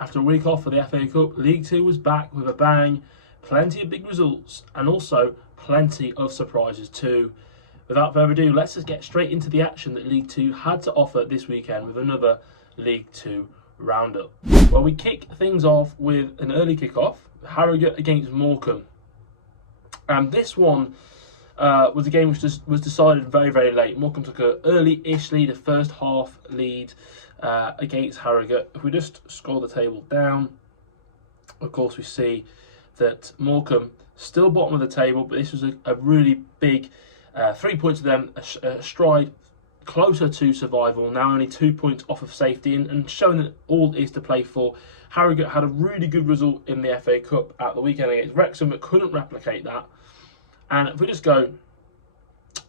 After a week off for the FA Cup, League Two was back with a bang. Plenty of big results and also plenty of surprises too. Without further ado, let's just get straight into the action that League Two had to offer this weekend with another League Two roundup. Well, we kick things off with an early kick-off, Harrogate against Morecambe. And this one was a game which was decided very, very late. Morecambe took an early-ish lead, a first half lead against Harrogate. If we just scroll the table down, of course we see that Morecambe still bottom of the table, but this was a really big 3 points to them, a stride closer to survival, now only 2 points off of safety, and showing that all is to play for. Harrogate had a really good result in the FA Cup at the weekend against Wrexham, but couldn't replicate that. And if we just go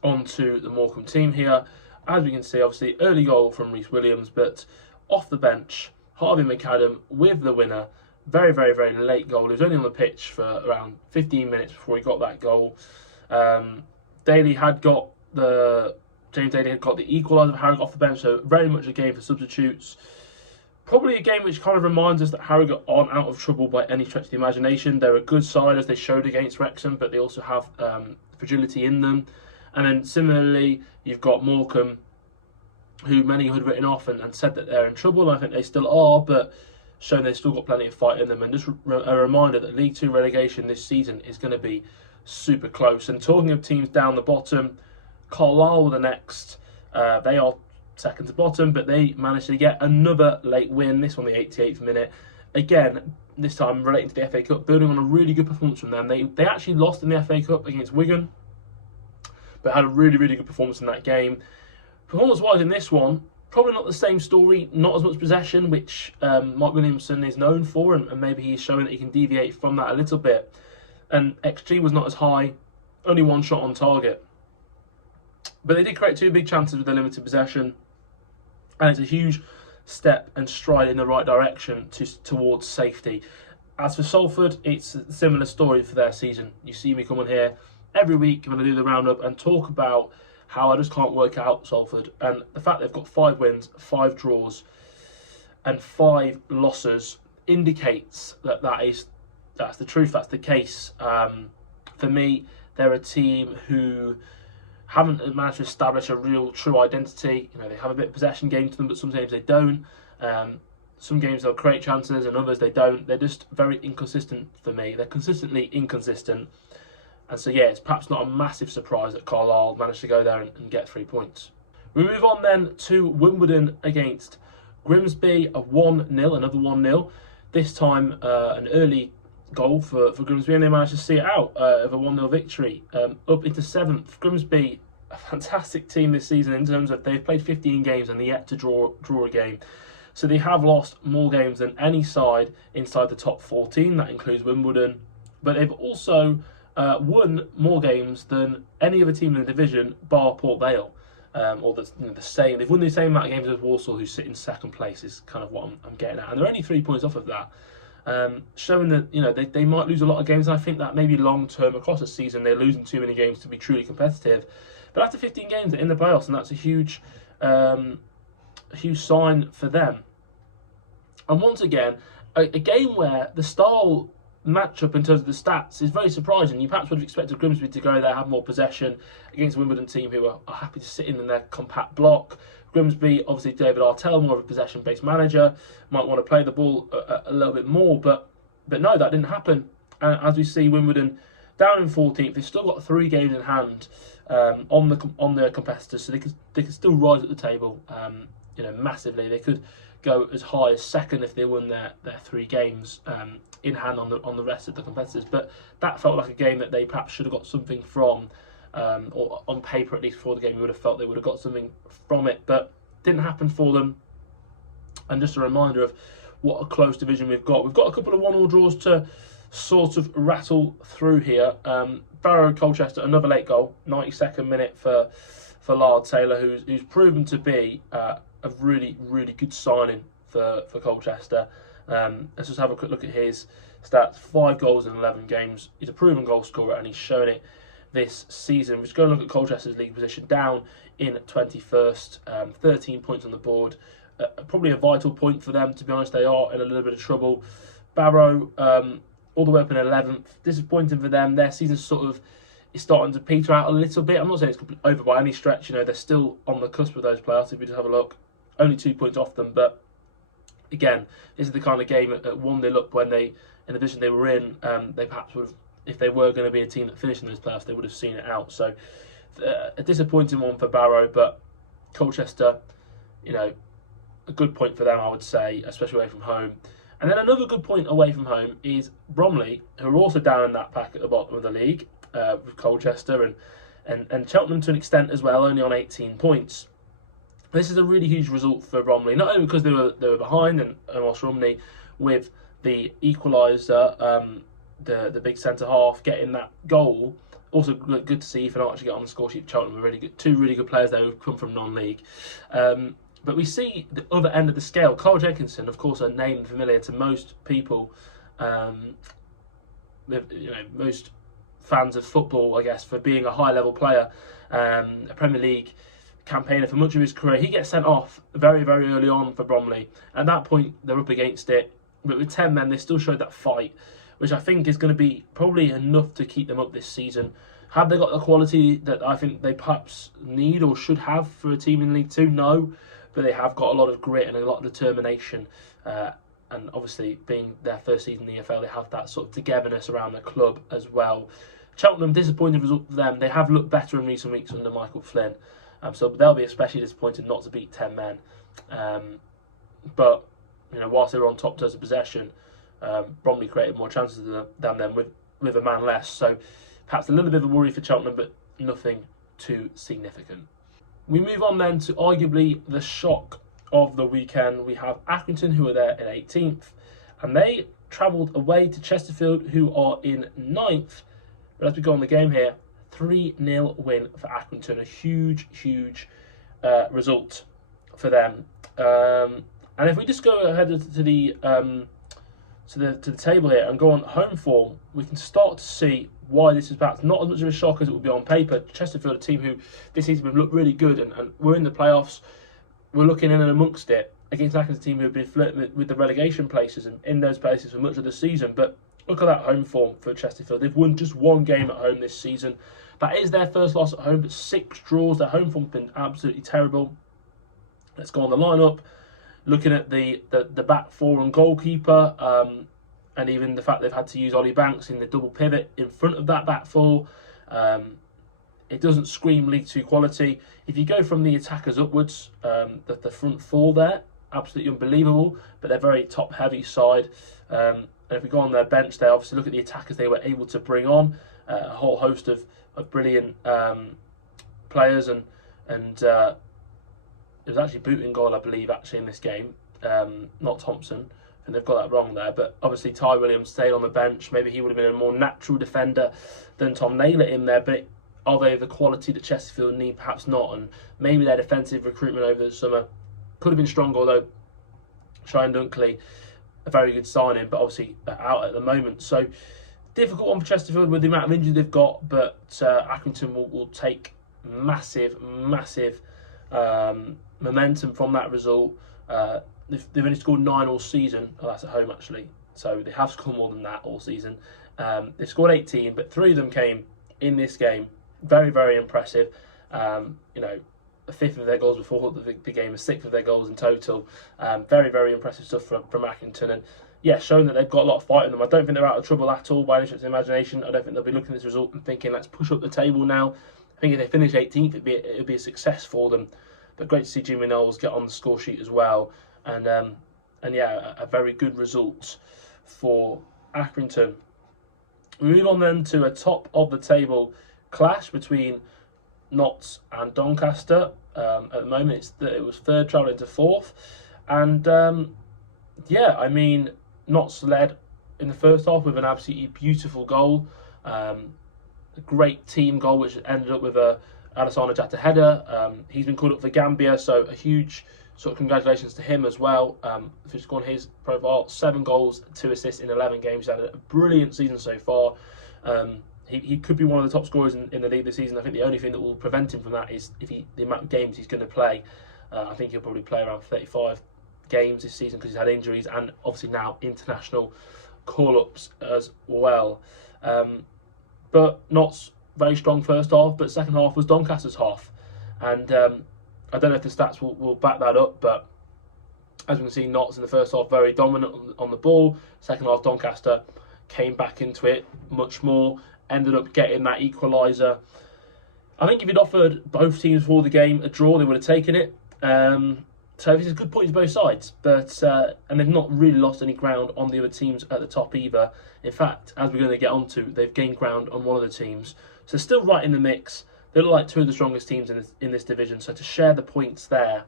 on to the Morecambe team here, as we can see, obviously early goal from Rhys Williams, but off the bench, Harvey McAdam with the winner. Very, very, very late goal. He was only on the pitch for around 15 minutes before he got that goal. James Daly had got the equaliser of Harrogate off the bench, so very much a game for substitutes. Probably a game which kind of reminds us that Harrogate aren't out of trouble by any stretch of the imagination. They're a good side, as they showed against Wrexham, but they also have fragility in them. And then similarly, you've got Morecambe, who many had written off and said that they're in trouble. And I think they still are, but showing they've still got plenty of fight in them. And just a reminder that League Two relegation this season is going to be super close. And talking of teams down the bottom, Carlisle were the next. They are second to bottom, but they managed to get another late win, this one the 88th minute. Again, this time relating to the FA Cup, building on a really good performance from them. They actually lost in the FA Cup against Wigan, but had a really, really good performance in that game. Performance-wise in this one, probably not the same story, not as much possession, which Mike Williamson is known for, and maybe he's showing that he can deviate from that a little bit. And XG was not as high, only one shot on target. But they did create two big chances with their limited possession, and it's a huge step and stride in the right direction towards safety. As for Salford, it's a similar story for their season. You see me come on here every week when I do the roundup and talk about how I just can't work out Salford, and the fact they've got 5 wins, 5 draws, and 5 losses indicates that that's the truth. That's the case. For me, they're a team who haven't managed to establish a real true identity. You know, they have a bit of possession game to them, but some games they don't. Some games they'll create chances and others they don't. They're just very inconsistent for me. They're consistently inconsistent. And so, yeah, it's perhaps not a massive surprise that Carlisle managed to go there and get 3 points. We move on then to Wimbledon against Grimsby, a 1-0, another 1-0. This time an early goal for Grimsby, and they managed to see it out of a 1-0 victory. Up into 7th. Grimsby, a fantastic team this season in terms of they've played 15 games and they're yet to draw a game. So they have lost more games than any side inside the top 14. That includes Wimbledon. But they've also won more games than any other team in the division, bar Port Vale. Or the same. They've won the same amount of games as Walsall, who sit in second place, is kind of what I'm getting at. And they're only 3 points off of that. Showing that they might lose a lot of games, and I think that maybe long term across the season they're losing too many games to be truly competitive. But after 15 games they're in the playoffs, and that's a huge sign for them. And once again, a game where the style matchup in terms of the stats is very surprising. You perhaps would have expected Grimsby to go there, have more possession against a Wimbledon team who are happy to sit in their compact block. Grimsby, obviously David Artell, more of a possession-based manager, might want to play the ball a little bit more, but no, that didn't happen. And as we see, Wimbledon down in 14th, they've still got 3 games in hand on their competitors, so they could still rise at the table, massively. They could go as high as second if they won their 3 games in hand on the rest of the competitors. But that felt like a game that they perhaps should have got something from. Or on paper, at least before the game, we would have felt they would have got something from it, but didn't happen for them. And just a reminder of what a close division we've got. We've got a couple of 1-1 draws to sort of rattle through here. Barrow Colchester, another late goal, 92nd minute for Lard Taylor, who's proven to be a really, really good signing for Colchester. Let's just have a quick look at his stats. 5 goals in 11 games. He's a proven goal scorer, and he's shown it this season. We're just going to look at Colchester's league position, down in 21st, 13 points on the board, probably a vital point for them, to be honest. They are in a little bit of trouble. Barrow, all the way up in 11th. Disappointing for them. Their season sort of is starting to peter out a little bit. I'm not saying it's completely over by any stretch. You know, they're still on the cusp of those playoffs. If you just have a look, only 2 points off them. But again, this is the kind of game at 1-0 up when they, in the position they were in, they perhaps would have, if they were going to be a team that finished in those playoffs, they would have seen it out. So a disappointing one for Barrow, but Colchester, you know, a good point for them, I would say, especially away from home. And then another good point away from home is Bromley, who are also down in that pack at the bottom of the league, with Colchester and Cheltenham to an extent as well, only on 18 points. This is a really huge result for Bromley, not only because they were behind and Ross Rumney with the equaliser, the big centre half getting that goal. Also good to see Ethan Archer get on the score sheet for Cheltenham. Really good, two really good players there who've come from non-league. But we see the other end of the scale. Carl Jenkinson, of course, a name familiar to most people, most fans of football, I guess, for being a high-level player, a Premier League campaigner for much of his career. He gets sent off very, very early on for Bromley. At that point, they're up against it. But with 10 men, they still showed that fight, which I think is going to be probably enough to keep them up this season. Have they got the quality that I think they perhaps need or should have for a team in League Two? No. But they have got a lot of grit and a lot of determination. And obviously, being their first season in the EFL, they have that sort of togetherness around the club as well. Cheltenham, disappointing result for them. They have looked better in recent weeks under Michael Flynn. So they'll be especially disappointed not to beat 10 men. But, you know, whilst they were on top terms of possession, Bromley created more chances than them with a man less. So perhaps a little bit of a worry for Cheltenham, but nothing too significant. We move on then to arguably the shock of the weekend. We have Accrington, who are there in 18th, and they travelled away to Chesterfield, who are in 9th. But as we go on the game here, 3-0 win for Accrington, a huge, huge result for them. And if we just go ahead to the table here and go on home form, we can start to see why this is perhaps not as much of a shock as it would be on paper. Chesterfield, a team who this season have looked really good and we're in the playoffs. We're looking in and amongst it against Accrington team who have been flirting with the relegation places and in those places for much of the season. But look at that home form for Chesterfield. They've won just one game at home this season. That is their first loss at home, but 6 draws. Their home form's been absolutely terrible. Let's go on the lineup. Looking at the back four and goalkeeper, and even the fact they've had to use Ollie Banks in the double pivot in front of that back four, it doesn't scream League Two quality. If you go from the attackers upwards, the front four there, absolutely unbelievable, but they're very top-heavy side. And if we go on their bench, they obviously look at the attackers they were able to bring on, a whole host of brilliant players, and it was actually Boot in goal, I believe, actually in this game, not Thompson. And they've got that wrong there, but obviously Ty Williams stayed on the bench. Maybe he would have been a more natural defender than Tom Naylor in there, but are they the quality that Chesterfield need? Perhaps not, and maybe their defensive recruitment over the summer could have been stronger, although Shine Dunkley, a very good signing, but obviously out at the moment. So difficult one for Chesterfield with the amount of injury they've got, but Accrington will take massive momentum from that result. They've only scored 9 all season. Oh, that's at home actually. So they have scored more than that all season. They've scored 18, but 3 of them came in this game. Very, very impressive. A fifth of their goals before the game, a sixth of their goals in total. Very, very impressive stuff from Accrington. And yeah, showing that they've got a lot of fight in them. I don't think they're out of trouble at all by any stretch of the imagination. I don't think they'll be looking at this result and thinking, let's push up the table now. I think if they finish 18th, it'd be a success for them. But great to see Jimmy Knowles get on the score sheet as well. And yeah, a very good result for Accrington. We move on then to a top of the table clash between Notts and Doncaster. At the moment, it was third travelling to fourth, and yeah, I mean, Notts led in the first half with an absolutely beautiful goal, a great team goal which ended up with a Alassane Jatta header. He's been called up for Gambia, so a huge sort of congratulations to him as well. If you just go on his profile, 7 goals, 2 assists in 11 games. He's had a brilliant season so far. He could be one of the top scorers in the league this season. I think the only thing that will prevent him from that is the amount of games he's going to play. I think he'll probably play around 35 games this season because he's had injuries and obviously now international call-ups as well. But Notts very strong first half, but second half was Doncaster's half. And I don't know if the stats will back that up, but as we can see, Notts in the first half very dominant on the ball. Second half, Doncaster came back into it much more, ended up getting that equaliser. I think if you'd offered both teams before the game a draw, they would have taken it. So it's a good point to both sides, but and they've not really lost any ground on the other teams at the top either. In fact, as we're going to get onto, they've gained ground on one of the teams, so still right in the mix. They look like two of the strongest teams in this division. So to share the points there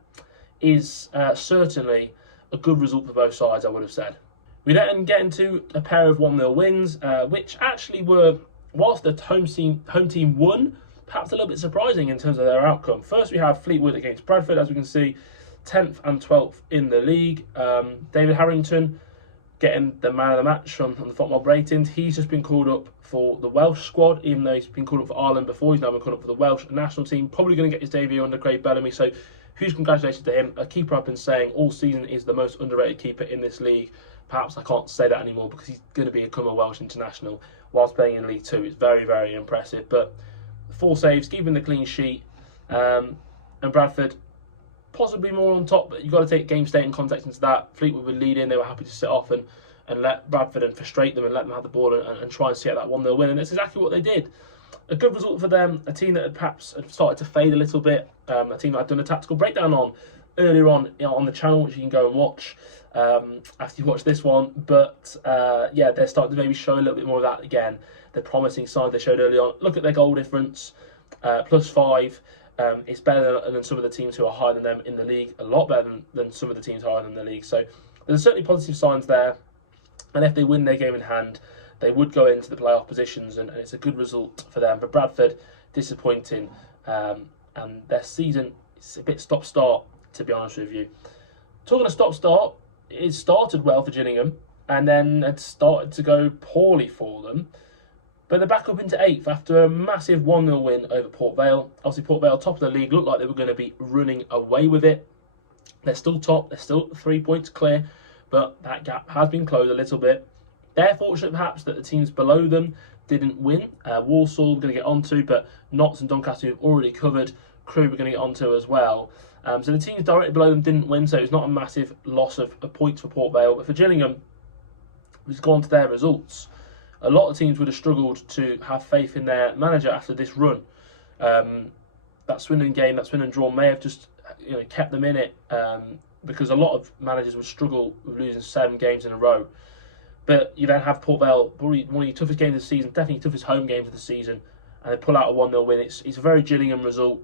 is certainly a good result for both sides, I would have said. We then get into a pair of 1-0 wins, which actually were, whilst the home team won, perhaps a little bit surprising in terms of their outcome. First, we have Fleetwood against Bradford, as we can see, 10th and 12th in the league. David Harrington getting the man of the match on the FOTMob ratings. He's just been called up for the Welsh squad, even though he's been called up for Ireland before. He's now been called up for the Welsh national team. Probably going to get his debut under Craig Bellamy, so huge congratulations to him. A keeper I've been saying all season is the most underrated keeper in this league. Perhaps I can't say that anymore because he's going to become a Welsh international whilst playing in League Two. It's very, very impressive. But 4 saves, keeping the clean sheet, and Bradford possibly more on top, but you've got to take game state and context into that. Fleetwood were leading, they were happy to sit off and let Bradford and frustrate them and let them have the ball and try and see out that 1-0 win, and that's exactly what they did. A good result for them, a team that had perhaps started to fade a little bit, a team that I'd done a tactical breakdown on earlier on the channel, which you can go and watch after you watch this one. But yeah, they're starting to maybe show a little bit more of that again. The promising signs they showed early on. Look at their goal difference, +5. It's better than some of the teams who are higher than them in the league, a lot better than some of the teams higher than the league. So there's certainly positive signs there. And if they win their game in hand, they would go into the playoff positions, and it's a good result for them. But Bradford, disappointing, and their season is a bit stop-start, to be honest with you. Talking of stop-start, it started well for Gillingham, and then it started to go poorly for them. But they're back up into 8th after a massive 1-0 win over Port Vale. Obviously, Port Vale, top of the league, looked like they were going to be running away with it. They're still top, they're still 3 points clear, but that gap has been closed a little bit. They're fortunate, perhaps, that the teams below them didn't win. Walsall we're going to get onto, but Notts and Doncaster we've already covered. Crewe we're going to get onto as well. So the teams directly below them didn't win, so it's not a massive loss of points for Port Vale. But for Gillingham, we've gone to their results. A lot of teams would have struggled to have faith in their manager after this run. That Swindon game, that Swindon draw may have just kept them in it, because a lot of managers would struggle with losing 7 games in a row. But you then have Port Vale, probably one of your toughest games of the season, definitely toughest home games of the season, and they pull out a 1-0 win. It's a very Gillingham result.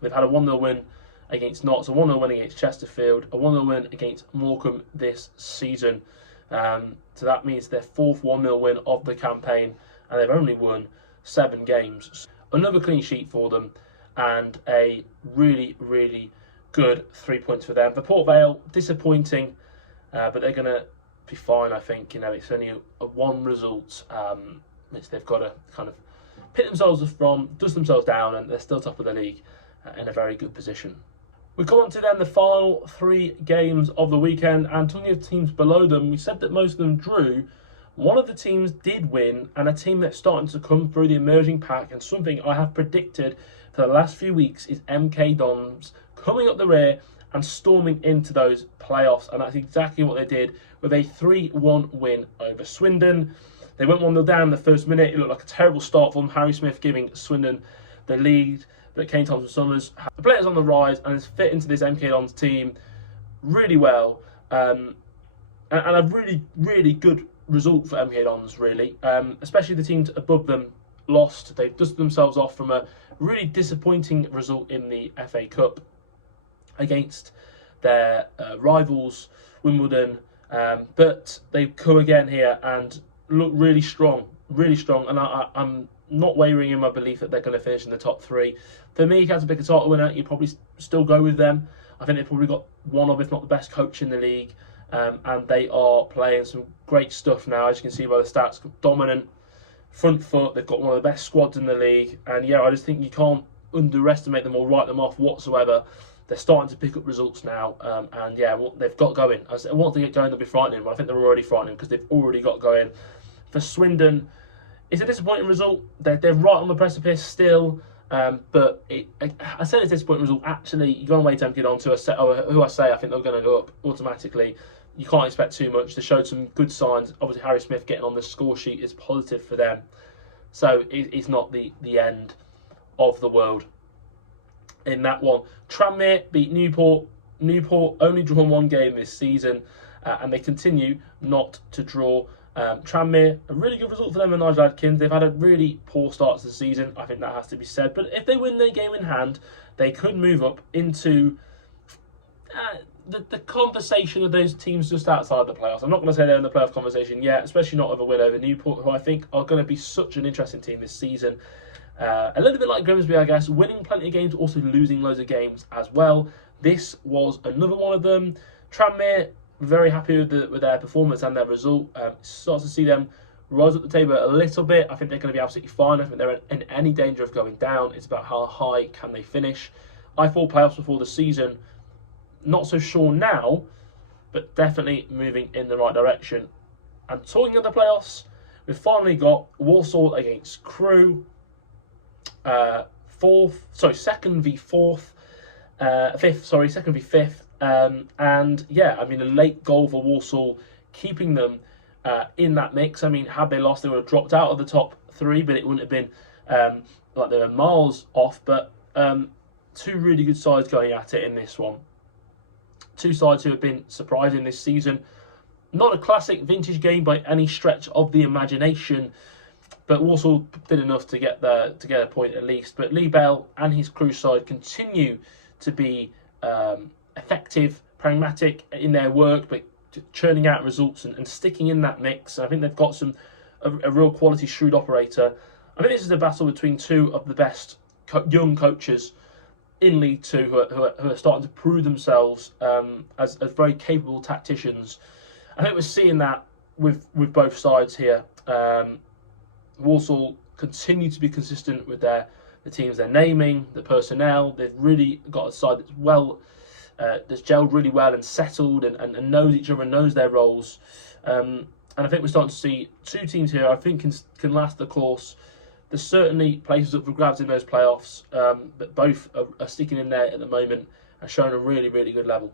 They've had a 1-0 win against Notts, a 1-0 win against Chesterfield, a 1-0 win against Morecambe this season. So that means their 4th 1-0 win of the campaign, and they've only won 7 games. Another clean sheet for them, and a really, really good 3 points for them. For Port Vale, disappointing, but they're going to be fine, I think. It's only a 1 result, which they've got to kind of pick themselves from, dust themselves down, and they're still top of the league in a very good position. We come on to then the final 3 games of the weekend, and talking of teams below them, we said that most of them drew. One of the teams did win, and a team that's starting to come through the emerging pack, and something I have predicted for the last few weeks, is MK Dons coming up the rear and storming into those playoffs, and that's exactly what they did with a 3-1 win over Swindon. They went 1-0 down in the first minute. It looked like a terrible start from Harry Smith giving Swindon the lead, but Kane Thompson-Summers, the players on the rise, and has fit into this MK Dons team really well, and a really, really good result for MK Dons, really, especially the teams above them lost. They dusted themselves off from a really disappointing result in the FA Cup against their rivals Wimbledon, but they've come again here and look really strong, and I'm not wavering in my belief that they're going to finish in the top 3. For me, if you had to pick a title winner, you'd probably still go with them. I think they've probably got one of, if not the best coach in the league, and they are playing some great stuff now, as you can see by the stats. Dominant front foot, they've got one of the best squads in the league, and yeah, I just think you can't underestimate them or write them off whatsoever. they're starting to pick up results now, and yeah, they've got going. Once they get going, they'll be frightening, but I think they're already frightening because they've already got going. For Swindon, it's a disappointing result. They're right on the precipice still, but I said it's a disappointing result. Actually, you're going away tempted on to a set who I say I think they're going to go up automatically. You can't expect too much. They showed some good signs. Obviously, Harry Smith getting on the score sheet is positive for them. So it's not the end of the world in that one. Tranmere beat Newport. Newport only drawn one game this season, and they continue not to draw. Tranmere, a really good result for them and Nigel Adkins. They've had a really poor start to the season. I think that has to be said. But if they win their game in hand, they could move up into the conversation of those teams just outside the playoffs. I'm not going to say they're in the playoff conversation yet, especially not with a win over Newport, who I think are going to be such an interesting team this season. A little bit like Grimsby, I guess, winning plenty of games, also losing loads of games as well. This was another one of them. Tranmere, very happy with their performance and their result. Starts to see them rise up the table a little bit. I think they're going to be absolutely fine. I think they're in any danger of going down. It's about how high can they finish. I thought playoffs before the season. Not so sure now, but definitely moving in the right direction. And talking of the playoffs, we've finally got Walsall against Crewe. Second v fifth. And yeah, I mean, a late goal for Walsall, keeping them in that mix. I mean, had they lost, they would have dropped out of the top three, but it wouldn't have been like they were miles off. But two really good sides going at it in this one. Two sides who have been surprising this season. Not a classic vintage game by any stretch of the imagination, but Walsall did enough to get a point at least. But Lee Bell and his Crewe side continue to be effective, pragmatic in their work, but churning out results and sticking in that mix. I think they've got a real quality, shrewd operator. I think this is a battle between two of the best young coaches in League Two who are starting to prove themselves as very capable tacticians. I think we're seeing that with both sides here. Walsall continue to be consistent with the teams they're naming, the personnel. They've really got a side that's gelled really well and settled and knows each other and knows their roles. And I think we're starting to see two teams here I think can last the course. There's certainly places up for grabs in those playoffs, but both are sticking in there at the moment and showing a really, really good level.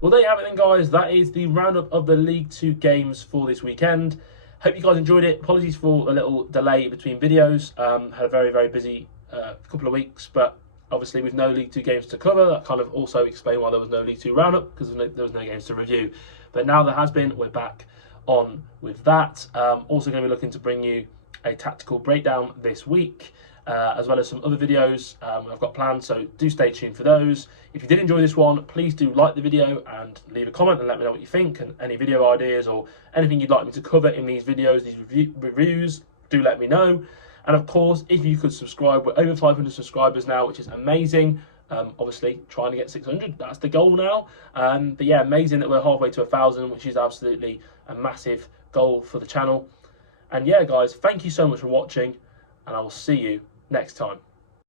Well, there you have it then, guys. That is the roundup of the League Two games for this weekend. Hope you guys enjoyed it. Apologies for a little delay between videos. Had a very, very busy couple of weeks, but obviously with no League Two games to cover, that kind of also explained why there was no League Two roundup, because there was no games to review. But now there has been, we're back on with that. Also going to be looking to bring you a tactical breakdown this week, as well as some other videos I've got planned, so do stay tuned for those. If you did enjoy this one, please do like the video and leave a comment and let me know what you think, and any video ideas or anything you'd like me to cover in these videos, these reviews, do let me know. And of course, if you could subscribe, we're over 500 subscribers now, which is amazing. Obviously trying to get 600, that's the goal now. But yeah, amazing that we're halfway to 1,000, which is absolutely a massive goal for the channel. And yeah, guys, thank you so much for watching, and I will see you next time.